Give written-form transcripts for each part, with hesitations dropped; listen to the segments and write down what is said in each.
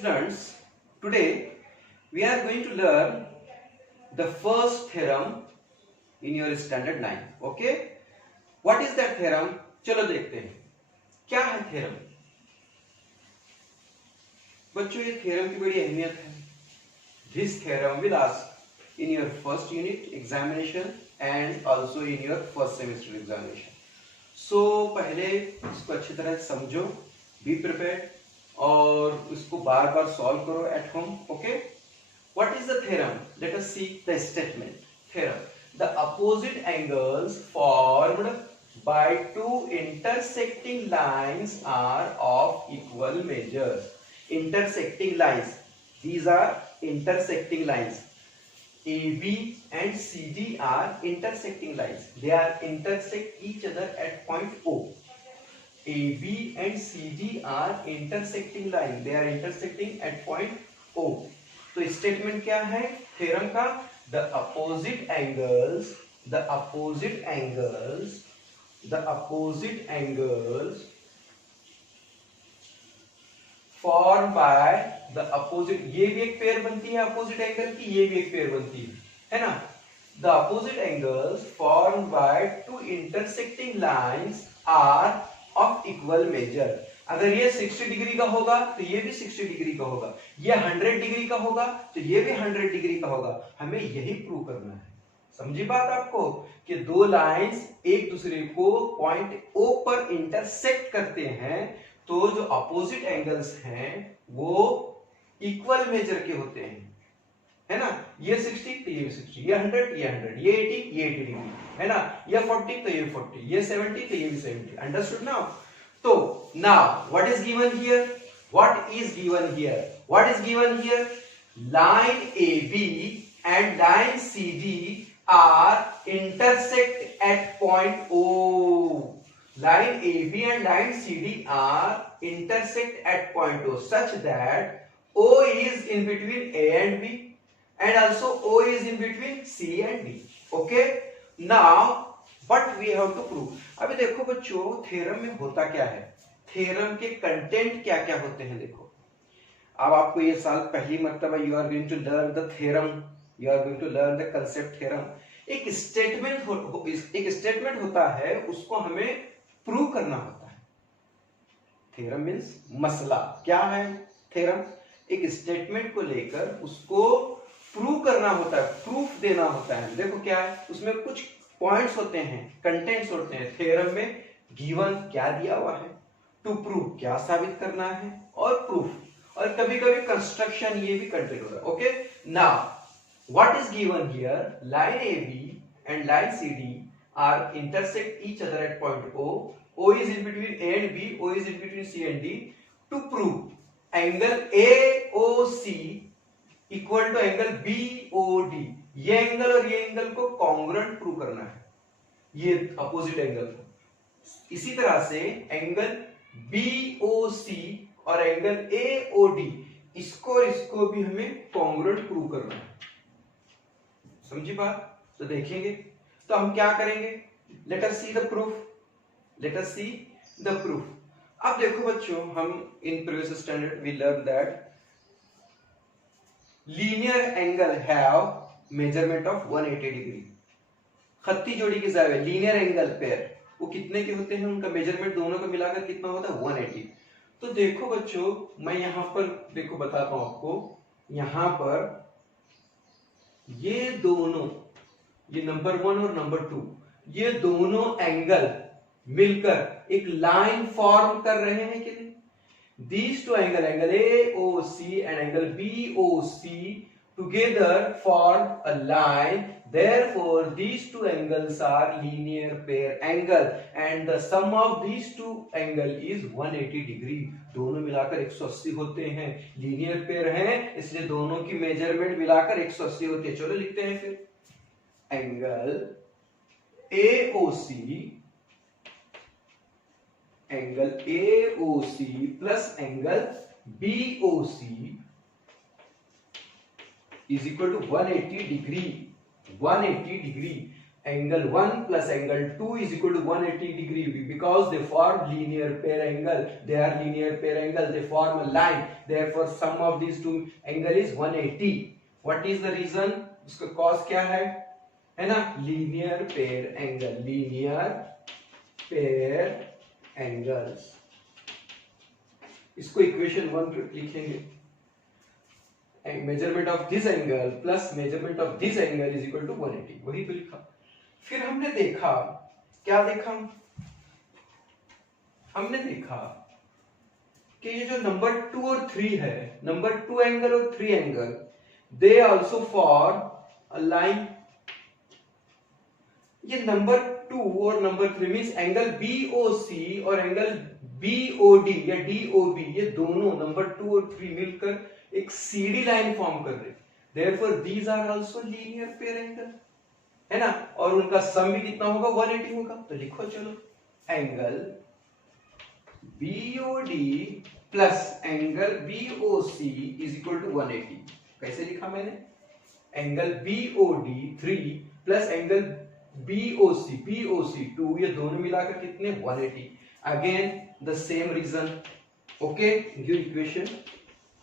students, today we are going to learn the first theorem in your standard 9. Okay, what is that theorem? चलो देखते हैं क्या है theorem. बच्चों, ये थ्योरम की बड़ी अहमियत है। This theorem will ask in your first unit examination and also in your first semester examination. So पहले इसको अच्छी तरह समझो, be prepared और इसको बार बार सॉल्व करो at home. Okay, what is the theorem? Let us see the statement. Theorem: the opposite angles formed by two intersecting lines are of equal measures. Intersecting lines, these are intersecting lines. AB and CD are intersecting lines. They are intersect each other at point O. AB and CD are intersecting line. They are intersecting at point O. तो statement क्या है theorem का? The opposite angles formed by the opposite, ये भी एक pair बनती है opposite angle की, ये भी एक पेयर बनती है ना। The opposite angles formed by two intersecting lines are of equal measure. अगर ये 60 डिग्री का होगा तो ये भी 60 डिग्री का होगा, ये 100 डिग्री का होगा तो ये भी 100 डिग्री का होगा। हमें यही प्रूव करना है। समझी बात आपको कि दो लाइंस एक दूसरे को पॉइंट O पर इंटरसेक्ट करते हैं तो जो अपोजिट एंगल्स हैं वो इक्वल मेजर के होते हैं, है ना। ये 60 तो ये भी 60, ये 100 ये 100, ये 80 ये 80 डिग्री, है ना। ये 40 तो ये 40, ये 70 तो ये भी 70। Understood now? तो now what is given here? Line AB and line CD are intersect at point O. Line AB and line CD are intersect at point O such that O is in between A and B and also O is in between C and D. Okay, now what we have to prove? अभी देखो बच्चों, theorem में होता क्या है, theorem के content क्या क्या होते हैं। देखो, अब आपको ये साल पहली मर्तबा you are going to learn the theorem, you are going to learn the concept theorem. एक स्टेटमेंट होता है, उसको हमें प्रूव करना होता है। थ्योरम मींस मसला। क्या है थ्योरम? एक स्टेटमेंट को लेकर उसको प्रूव करना होता है, प्रूफ देना होता है। देखो क्या है, उसमें कुछ पॉइंट्स होते हैं, कंटेंट्स होते हैं। थ्योरम में गिवन क्या दिया हुआ है, टू प्रूव क्या साबित करना है, और प्रूफ, और कभी कभी कंस्ट्रक्शन, ये भी कंटेंट होता है। Okay, now what is given here? Line AB and line CD are intersect each other at point O. O is in between A and B, O is in between C and D. To prove angle AOC equal to angle BOD, ये angle और ये angle को congruent prove करना है, ये opposite angle को। इसी तरह से एंगल BOC और एंगल AOD, इसको भी हमें कॉन्ग्रुएंट प्रूव करना है। समझी बात? तो देखेंगे, तो हम क्या करेंगे? Let us see the proof. अब देखो बच्चों, हम in previous standard we learn that linear angle have measurement of 180 degree. खत्ती जोड़ी के जावे लीनियर एंगल पेयर वो कितने के होते हैं, उनका मेजरमेंट दोनों का मिलाकर कितना होता है? 180। तो देखो बच्चों, मैं यहां पर देखो बताता हूं आपको, यहां पर ये दोनों, ये नंबर 1 और नंबर 2, ये दोनों एंगल मिलकर एक लाइन फॉर्म कर रहे हैं कि नहीं? These two angle AOC and angle BOC together form a line. Therefore, these two angles are linear pair angle, and the sum of these two angle is 180 degree. दोनों मिलाकर 180 होते हैं, लीनियर पेयर हैं, इसलिए दोनों की मेजरमेंट मिलाकर 180 होती है। चलो लिखते हैं फिर, angle AOC plus angle BOC is equal to 180 degree. angle 1 plus angle 2 is equal to 180 degree because they form linear pair angle. They are linear pair angle. They form a line. Therefore, sum of these two angle is 180. What is the reason? उसका cos क्या है ना? Linear pair angle. Linear pair angles. इसको equation 1 लिखेंगे. Measurement of this angle plus measurement of this angle is equal to 180. वही तो लिखा. फिर हमने देखा, क्या देखा? हमने देखा कि ये जो नंबर 2 और 3 है, नंबर 2 एंगल और 3 angle, they also form a line. ये नंबर 2 और नंबर 3 मींस एंगल BOC और एंगल BOD या DOB, ये दोनों नंबर 2 और 3 मिलकर एक CD लाइन फॉर्म कर रहे. Therefore these are also linear pair angle, है ना? और उनका सम भी कितना होगा? 180 होगा. तो लिखो चलो, angle BOD plus angle BOC is equal to 180. कैसे लिखा मैंने? Angle BOD 3 plus angle BOC 2, ये दोनों मिलाकर कितने? 180. Again the same reason. Okay, give equation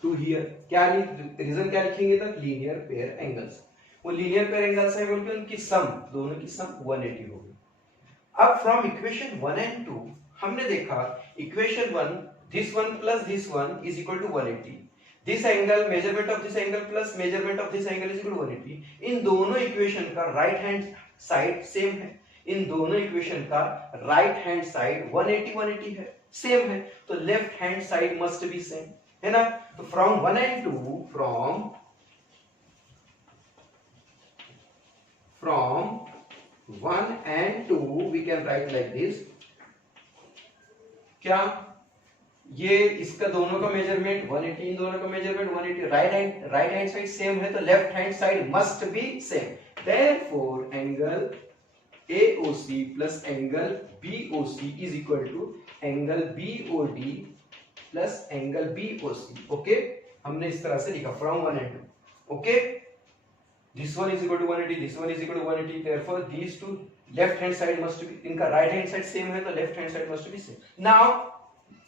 2 here. क्या रीजन क्या लिखेंगे तब? Linear pair angles. वो लीनियर पेयर एंगल्स है बोल के उनकी सम, दोनों की सम 180 होगी. अब फ्रॉम इक्वेशन 1 एंड 2 हमने देखा, equation 1 this one plus this one is equal to 180. This angle, measurement of this angle plus measurement of this angle is equal to 180. इन दोनों इक्वेशन का राइट हैंड साइड सेम है. इन दोनों equation का right hand side 180 है, same है. तो left hand side must be same, है ना? तो from 1 and 2, from 1 and 2 we can write like this. क्या? ये इसका दोनों का मेजरमेंट 180, इन दोनों का measurement 180. Right hand side same है तो left hand side must be same. Therefore angle AOC plus angle BOC is equal to angle BOD plus angle BOC. Okay, हमने इस तरह से लिखा from 1 and 2. Okay, this one is equal to 180, this one is equal to 180. therefore these two left hand side must be, इनका right hand side same है तो left hand side must be same. now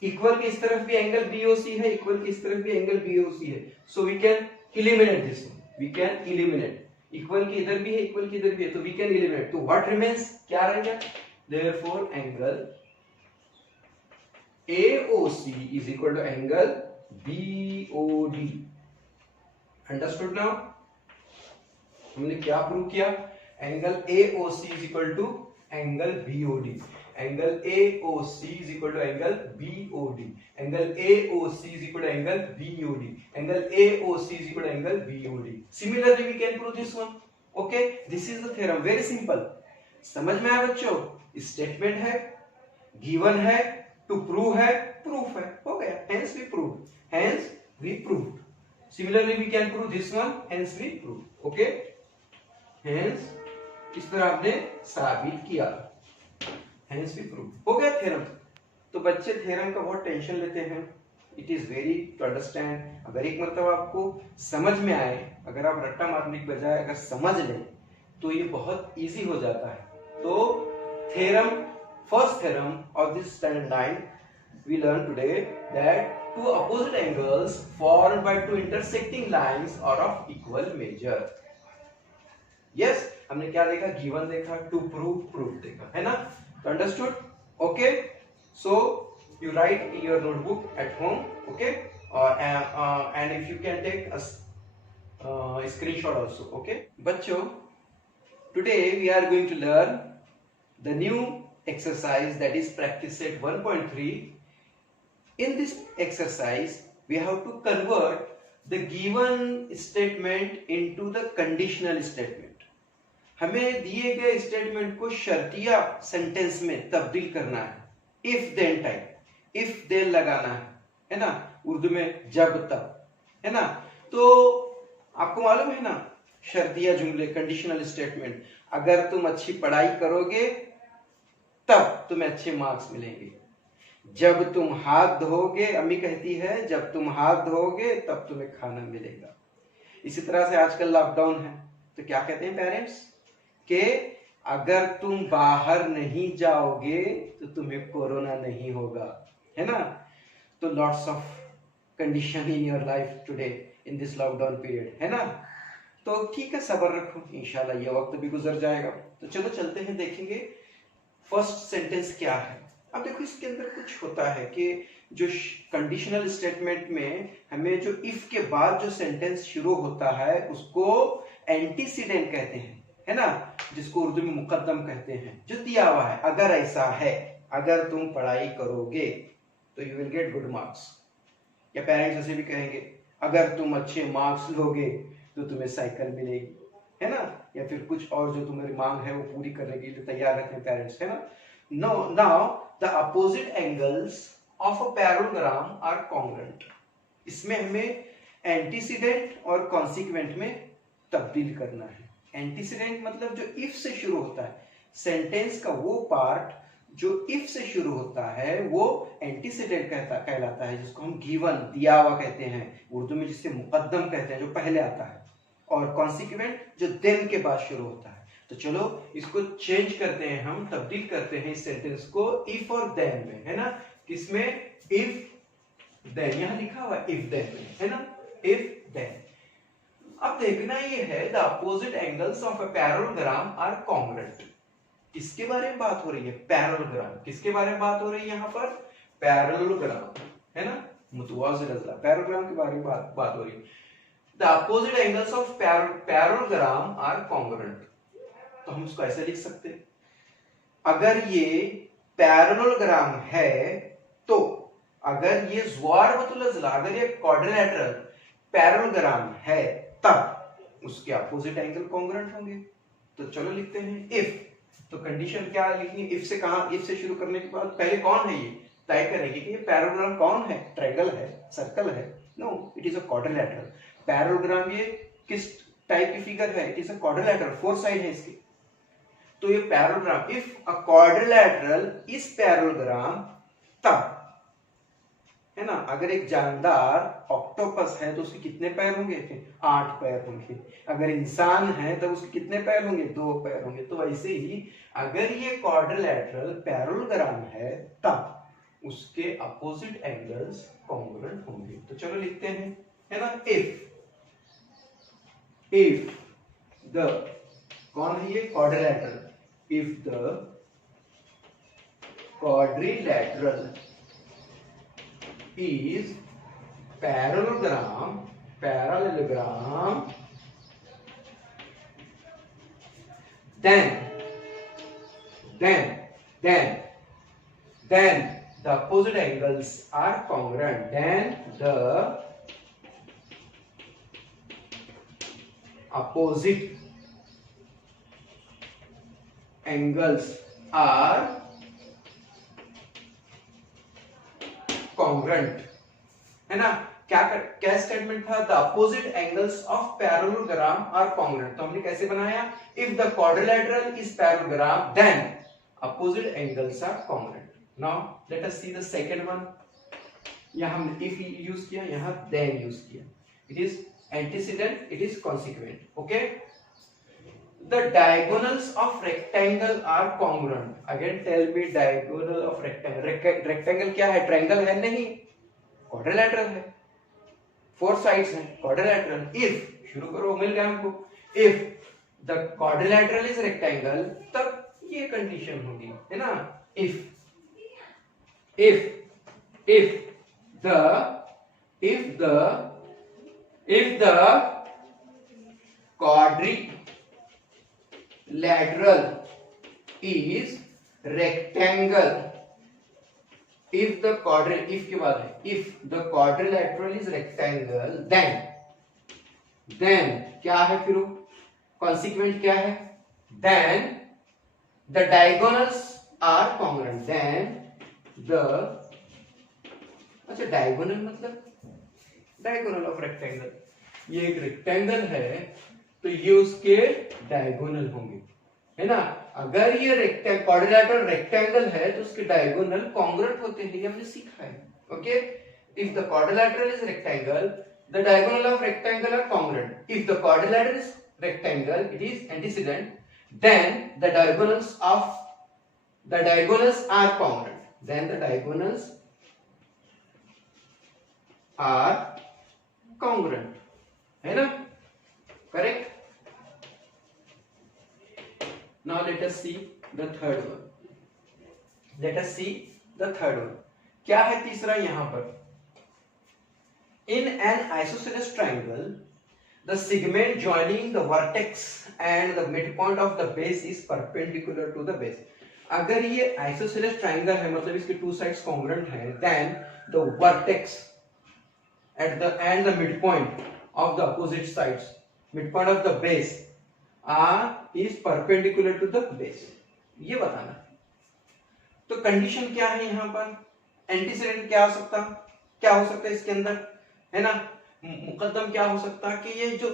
equal की इस तरफ भी angle BOC है, equal की इस तरफ भी एंगल BOC है, so we can eliminate this one. we can eliminate. equal की इधर भी है, equal की इधर भी है, तो we can eliminate. तो what remains? क्या रहेगा? therefore angle AOC is equal to angle BOD. understood now? हमने क्या प्रूव किया? Angle AOC is equal to angle BOD. Angle AOC is equal to angle BOD. Angle AOC is equal to angle BOD. Angle AOC is equal to angle BOD. Similarly we can prove this one. Okay, this is the theorem. Very simple. समझ में आया बच्चों? Statement है, given है, to prove है, proof है, हो गया. Hence we prove. Hence we prove. Similarly we can prove this one. Hence we prove. Okay, Hence, इस पर आपने साबित किया. Hence we prove. हो गया थ्योरम. तो बच्चे थ्योरम का बहुत टेंशन लेते हैं. It is very to understand. अगर एक मतलब आपको समझ में आए, अगर आप रट्टा मारने की बजाय अगर समझ लें, तो ये बहुत इजी हो जाता है. तो theorem, first theorem of this standard 9 we learn today that two opposite angles formed by two intersecting lines are of equal measure. Yes, हमने क्या देखा? गिवन देखा, टू प्रूव, प्रूफ देखा, है ना? Understood? Okay, so you write in your notebook at home. Okay, and if you can take a screenshot also. Okay बच्चों, today we are going to learn the new exercise that is practice set 1.3. in this exercise we have to convert the given statement into the conditional statement. हमें दिए गए statement को शर्तिया sentence में तब्दील करना है. If then type, if then लगाना है ना? उर्दू में जब तब, है ना? तो आपको मालूम है ना, शर्तिया जुमले, कंडीशनल स्टेटमेंट. अगर तुम अच्छी पढ़ाई करोगे तब तुम्हें अच्छे मार्क्स मिलेंगे. जब तुम हाथ धोगे, अम्मी कहती है, जब तुम हाथ धोगे तब तुम्हें खाना मिलेगा. इसी तरह से आजकल लॉकडाउन है तो क्या कहते हैं पेरेंट्स? कि अगर तुम बाहर नहीं जाओगे तो तुम्हें कोरोना नहीं होगा, है ना। तो lots of condition in your life today in this lockdown period, है ना। तो ठीक है, सब्र रखो, इंशाल्लाह ये वक्त भी गुजर जाएगा। तो चलो चलते हैं, देखेंगे फर्स्ट सेंटेंस क्या है। अब देखो इसके अंदर कुछ होता है कि जो कंडीशनल स्टेटमेंट में हमें जो इफ के बाद जो सेंटेंस शुरू होता है उसको एंटीसीडेंट कहते हैं, है ना, जिसको उर्दू में मुकद्दम कहते हैं, जो दिया हुआ है। अगर ऐसा है, अगर तुम पढ़ाई करोगे तो you will get good marks, या पेरेंट्स ऐसे भी कहेंगे अगर तुम अच्छे मार्क्स लोगे तो तुम्हें साइकिल मिलेगी, है ना, या फिर कुछ और जो तुम्हारी मांग है वो पूरी करने के लिए तैयार रहते हैं पेरेंट्स, है ना। Now the opposite angles of a parallelogram are congruent. इसमें हमें एंटीसीडेंट और कॉन्सिक्वेंट में तब्दील करना है। एंटीसीडेंट मतलब जो इफ से शुरू होता है, सेंटेंस का वो पार्ट जो इफ से शुरू होता है वो एंटीसीडेंट कहलाता है, जिसको हम गिवन, दिया हुआ कहते हैं, उर्दू में जिसे मुकद्दम कहते हैं, जो पहले आता है। और कॉन्सिक्वेंट जो देन के बाद शुरू होता है। तो चलो इसको चेंज करते हैं, हम तब्दील करते हैं इस सेंटेंस को इफ और देन में, है ना। किसमें? इफ देन, यहां लिखा हुआ इफ देन में, है ना, इफ देन। अब देखना ये है the opposite angles of a parallelogram are congruent. किसके बारे में बात हो रही है? पैरेललोग्राम। किसके बारे में बात हो रही है यहाँ पर? पैरेललोग्राम, है ना, मुतवाज़िल अज़लाዕ, पैरेललोग्राम के बारे में बात हो रही है। The opposite angles of parallelogram are congruent. तो हम इसको ऐसे लिख सकते हैं, अगर ये पैरेललोग्राम है तो, अगर ये ज़वारबतुल अज़लाዕ, अगर ये क्वाड्रिलैटरल पैरेललोग्राम है तब उसके अपोजिट एंगल कॉन्ग्रुएंट होंगे। तो चलो लिखते हैं इफ। तो कंडीशन क्या लिखनी है इफ से? कहां? इफ से शुरू करने के बाद पहले कौन है ये तय करेंगे कि ये पैरेललोग्राम कौन है, ट्रायंगल है, सर्कल है? No, it is a quadrilateral parallelogram. ये किस टाइप की फिगर है? It is a quadrilateral, 4 side है इसके। तो ये parallelogram, if a quadrilateral is parallelogram, then, है ना, अगर एक जानदार ऑक्टोपस है तो उसके कितने पैर होंगे? 8 पैर होंगे। अगर इंसान है तो उसके कितने पैर होंगे? 2 पैर होंगे। तो वैसे ही अगर ये क्वाड्रिलैटरल पैरेललोग्राम है तब उसके अपोजिट एंगल्स कॉन्ग्रुएंट होंगे। तो चलो लिखते हैं, है ना, इफ द, कौन है ये? Quadrilateral. If the quadrilateral is parallelogram, then the opposite angles are congruent. Then the opposite angles are congruent, है ना। क्या स्टेटमेंट था? The opposite angles of parallelogram are congruent. तो हमने कैसे बनाया? If the quadrilateral is parallelogram then opposite angles are congruent. Now let us see the second one. यहां हमने इफ यूज किया, यहां देन यूज किया। It is antecedent, it is consequent. Okay, the diagonals of rectangle are congruent. Again tell me diagonal of rectangle. Rectangle क्या है? triangle है नहीं, quadrilateral है, 4 sides हैं, quadrilateral. If, शुरू करो, मिल गया हमको, if the quadrilateral is rectangle, तब ये कंडीशन होगी, है ना। if the quadrilateral is rectangle, if the quadrilateral is rectangle, then क्या है फिर? consequent क्या है? then the diagonals are congruent. then the, अच्छा diagonal मतलब diagonal of rectangle, ये एक रेक्टेंगल है तो ये उसके डायगोनल होंगे, है ना। अगर ये रेक्टेंगल, क्वाड्रिलैटरल रेक्टेंगल है तो उसके डायगोनल कॉन्ग्रुएंट होते हैं, ये हमने सीखा है। Okay, if the quadrilateral is rectangle, the diagonal of rectangle are congruent. If the quadrilateral is rectangle, it is antecedent. then the diagonals are congruent. Then the diagonals are congruent, है ना? Correct? Now let us see the third one. क्या है तीसरा यहां पर? In an isosceles triangle, the segment joining the vertex and the midpoint of the base is perpendicular to the base. अगर ये isosceles triangle है, मतलब इसके two sides congruent हैं, then the vertex and the midpoint of the opposite sides, midpoint of the base is perpendicular to the base. ये बताना. तो condition क्या है यहाँ पर? एंटीसीडेंट क्या हो सकता है इसके अंदर, है ना? मुकद्दम क्या हो सकता है कि ये जो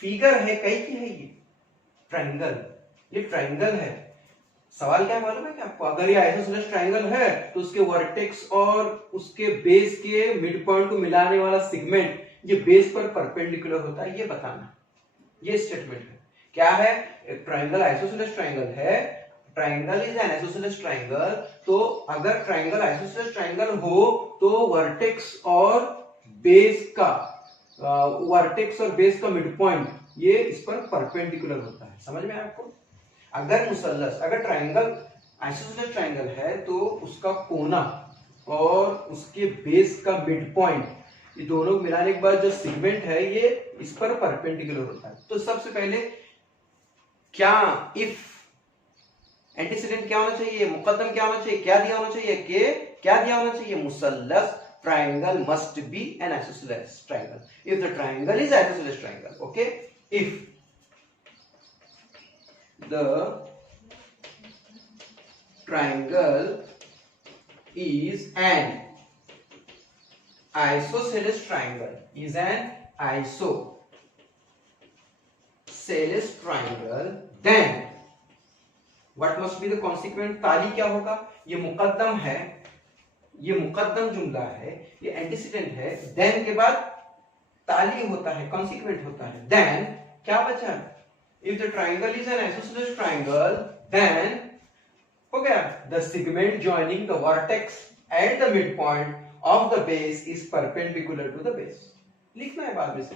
फिगर है कई की है, ये ट्राइंगल है. सवाल क्या मालूम है कि आपको? अगर ये आइसोसेलेस ट्राइंगल है तो उसके वर्टेक्स और उसके बेस के मिड पॉइंट को मिलाने वाला सेगमेंट ये बेस पर परपेंडिकुलर होता है, ये बताना. ये स्टेटमेंट है. क्या है? एक ट्राइंगल आइसोसेलेस ट्राइंगल है. Triangle is an isosceles triangle. तो अगर ट्राइंगल आइसोसेलेस ट्राइंगल हो तो वर्टेक्स और बेस का मिड पॉइंट ये इस पर परपेंडिकुलर होता है. समझ में आपको? अगर ट्राइंगल आइसोसेलेस ट्राइंगल है तो उसका कोना और उसके बेस का मिड पॉइंट, ये दोनों मिलाने के बाद जो सेगमेंट है ये इस पर परपेंडिकुलर होता है. तो सबसे पहले क्या इफ एंटीसीडेंट क्या होना चाहिए, मुकद्दम क्या होना चाहिए, क्या दिया होना चाहिए? मुसल्लस triangle must be an isosceles triangle. If the triangle is isosceles triangle, okay? If the triangle is an isosceles triangle, then what must be the consequent? ताली क्या होगा? ये मुकद्दम है, ये मुकद्दम जुमला है, ये एंटीसीडेंट है. देन के बाद ताली होता है, कॉन्सिक्वेंट होता है. देन क्या बचा? If the triangle is an isosceles triangle, then हो गया the segment joining the vertex and the mid point of the base is perpendicular to the base. लिखना है बाद में से.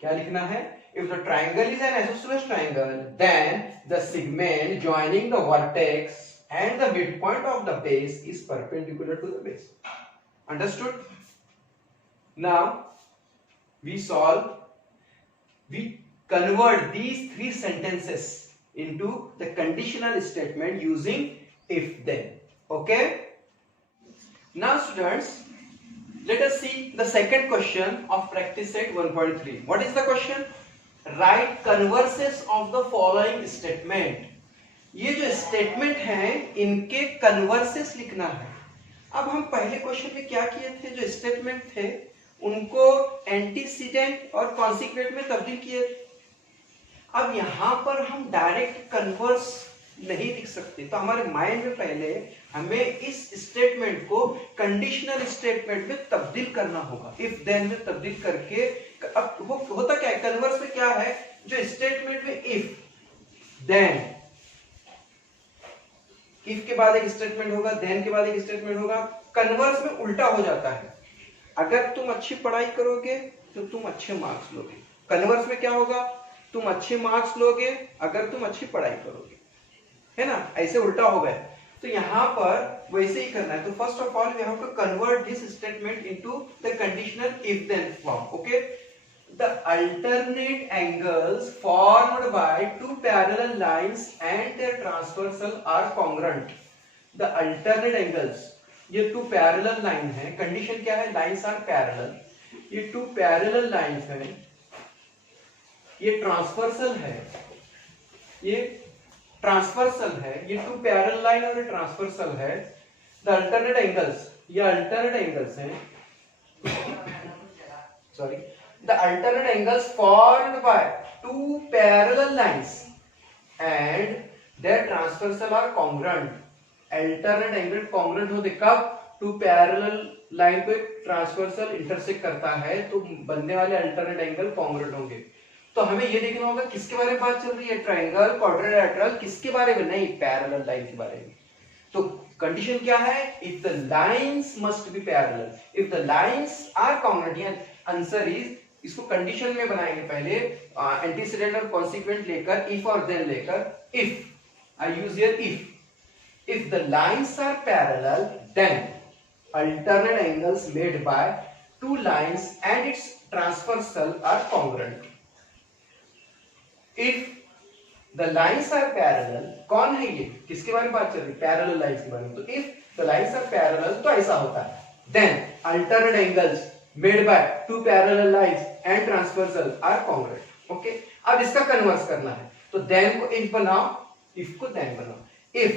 क्या लिखना है? If the triangle is an isosceles triangle, then the segment joining the vertex and the midpoint of the base is perpendicular to the base. Understood? Now we convert these three sentences into the conditional statement using if then. Okay? Now students, let us see the second question of practice set 1.3. What is the question? Write converses of the following statement. ये जो statement है इनके कन्वर्सेस लिखना है. अब हम पहले question में क्या किए थे? जो स्टेटमेंट थे उनको एंटीसीडेंट और कॉन्सिक्वेंट में तब्दील किए. अब यहां पर हम डायरेक्ट कन्वर्स नहीं लिख सकते, तो हमारे माइंड में पहले हमें इस स्टेटमेंट को कंडीशनल स्टेटमेंट में तब्दील करना होगा. इफ देन में तब्दील करके अब होता क्या है कन्वर्स में? क्या है जो स्टेटमेंट में इफ देन, इफ के बाद एक स्टेटमेंट होगा, देन के बाद एक स्टेटमेंट होगा. कन्वर्स में उल्टा हो जाता है. अगर तुम अच्छी पढ़ाई करोगे तो तुम अच्छे मार्क्स लोगे. कन्वर्स में क्या होगा? तुम अच्छे मार्क्स लोगे अगर तुम अच्छी पढ़ाई करोगे, है ना? ऐसे उल्टा हो गया. तो यहां पर वैसे ही करना है. तो first of all we have to convert this statement into the conditional if then form. Okay? The alternate angles formed by two parallel lines and their transversal are congruent. The alternate angles, ये two parallel line है. Condition क्या है? lines are parallel. ये two parallel lines है, ये transversal है, ये transversal है. ये two parallel line और ये transversal है. The alternate angles, ये alternate angles हैं. Sorry. The alternate angles formed by two parallel lines and their transversal are congruent. Alternate angle congruent होते कब? two parallel line को एक transversal intersect करता है तो बनने वाले alternate angle congruent होंगे. तो हमें ये देखना होगा किसके बारे में बात चल रही है, ट्रायंगल, क्वाड्रिलेटरल, किसके बारे में, नहीं पैरेलल लाइन के बारे में। तो कंडीशन क्या है, if the lines must be parallel, if the lines are congruent, answer is, इसको कंडीशन में बनाएंगे पहले, एंटीसीडेंट और कॉन्सिक्वेंट लेकर, इफ और देन लेकर, if I use here if the lines are parallel then alternate angles made by two lines and its transversal are congruent. If the lines are parallel, कौन है ये, किसके बारे में बात चल रही है, पैरेलल लाइंस के बारे में, तो if the lines are parallel तो ऐसा होता है, then alternate angles made by two parallel lines and transversal are congruent. Okay, अब इसका कन्वर्स करना है, तो then को if बनाओ, if को then बनाओ, if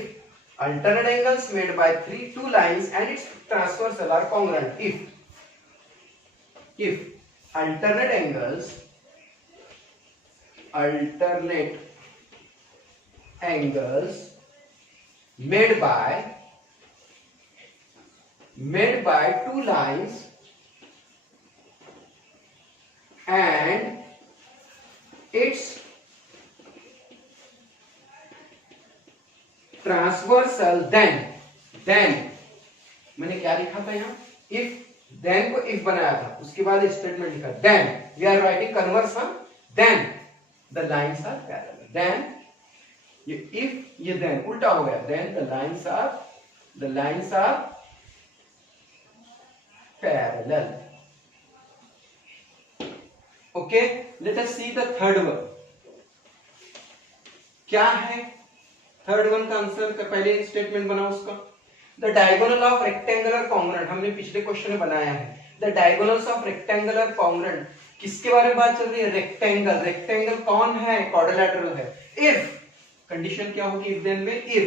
alternate angles made by two lines and its transversal are congruent, if alternate angles made by two lines and its transversal, then मैंने क्या लिखा था यहाँ, इफ, देन को इफ बनाया था, उसके बाद स्टेटमेंट लिखा, then we are writing converse, then the lines are parallel, then ये इफ ये देन उल्टा हो गया, then the lines are parallel. Okay, let us see the third one. क्या है थर्ड वन का आंसर, का पहले स्टेटमेंट बना उसका, the diagonal of rectangular congruent, हमने पिछले क्वेश्चन में बनाया है, the diagonals of rectangular congruent, किसके बारे में बात चल रही है, रेक्टेंगल, रेक्टेंगल कौन है, क्वाड्रिलेटरल है. इफ, कंडीशन क्या होगी इफ देन में, इफ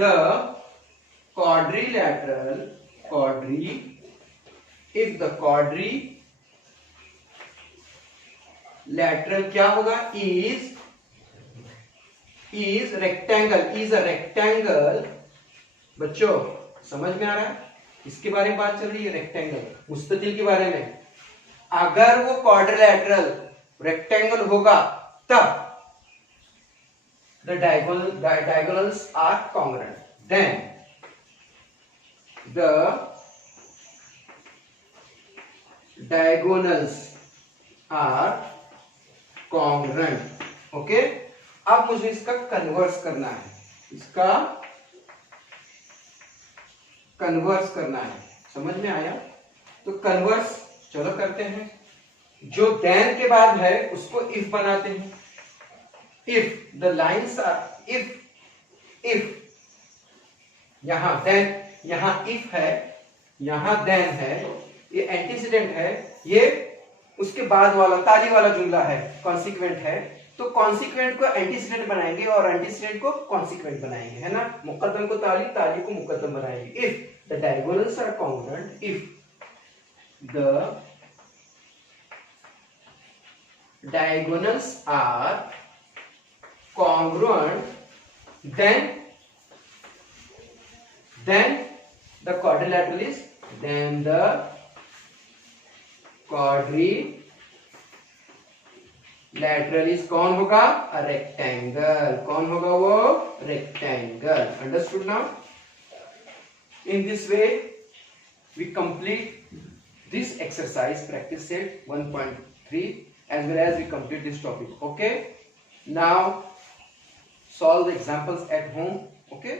द quadrilateral क्या होगा, is a rectangle. बच्चों समझ में आ रहा है, इसके बारे में बात चल रही है, रेक्टेंगल, मुस्ततिल के बारे में. अगर वो क्वाड्रिलेटरल रेक्टेंगल होगा तब the diagonals are congruent, then the diagonals are congruent. Okay, अब मुझे इसका कन्वर्स करना है, इसका कन्वर्स करना है, समझ में आया. तो कन्वर्स चलो करते हैं, जो देन के बाद है उसको इफ बनाते हैं. If the lines are, if यहां देन, यहां इफ है, यहां देन है, ये एंटीसीडेंट है, ये उसके बाद वाला ताली वाला जुमला है, कॉन्सिक्वेंट है. तो कॉन्सिक्वेंट को एंटीसीडेंट बनाएंगे और एंटीसीडेंट को कॉन्सिक्वेंट बनाएंगे, है ना. मुकद्दम को ताली, ताली को मुकद्दम बनाएंगे. If the diagonals are congruent, if the diagonals are congruent, then the quadrilateral is, then the quadrilateral is कौन होगा, a rectangle. कौन होगा वो, rectangle. Understood now? In this way we complete this exercise, practice set 1.3, as well as we complete this topic. Okay, now solve the examples at home. Okay.